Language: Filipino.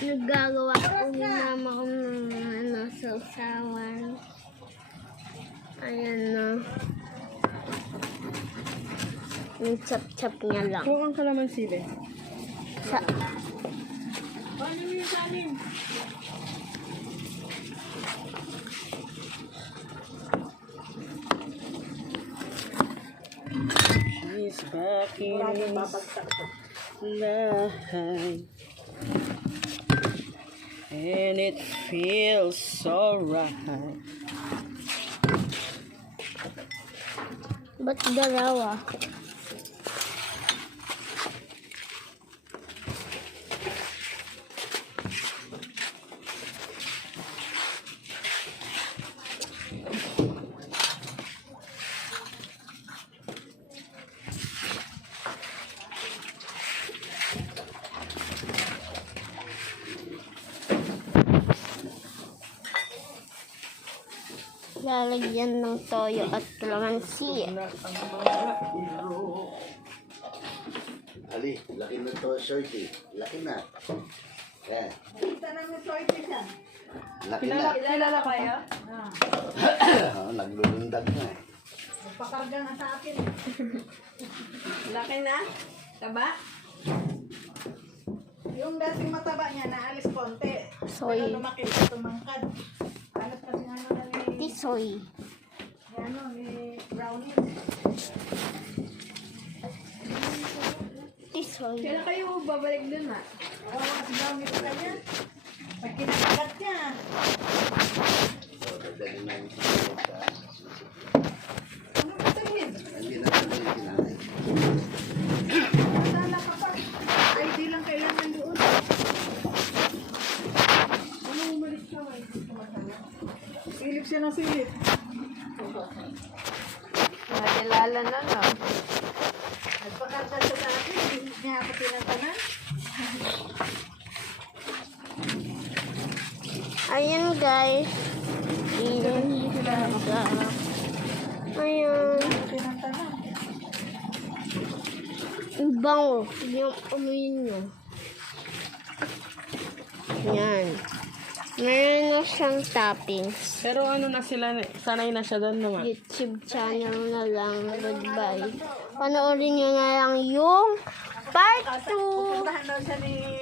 Naggagawa ko ni mama ko ng sausawan. Ayan na. Yung chap-chap niya lang. Huwag ang kalamansi, be. Sa Paano mo yung sanin? She's back in line. And it feels so right. ba't dalawa? Lalagyan ng toyo at kalamansi. Ali, laki na to, shorty. Laki na. Yan. Laki na. Kilala kayo? Naglulundag na eh. Pakarga na sa akin. Laki na? Taba? Yung dating mataba niya, naalis konti. Soy. Pero lumaki na tumangkad. Alas kasi ano na ni... Tisoy. ni brownie. Tisoy. Kailan kayo babalik dun ha? Oo, si brownie pa kanya. Pag kinakagat niya. So, dadali na yung sisig sa... Ano ba tawid? Hindi na ito yung kinanay. Sala ka pa. Ay, di lang kailangan doon. Ano umalis ka ba? Silip siya ng silip. Nakilala na, no? Nagpakarga siya sa akin. Hindi niya ako tinatanan. Ayan guys. Ayan. Ayan. Tinatanan. Ang bango. Yung amoy nyo. Yan. Meron na siyang toppings. Pero ano na sila, sanay na siya doon naman. YouTube channel na lang. Goodbye. Panoorin nyo na lang yung part 2. Puntahan daw siya ni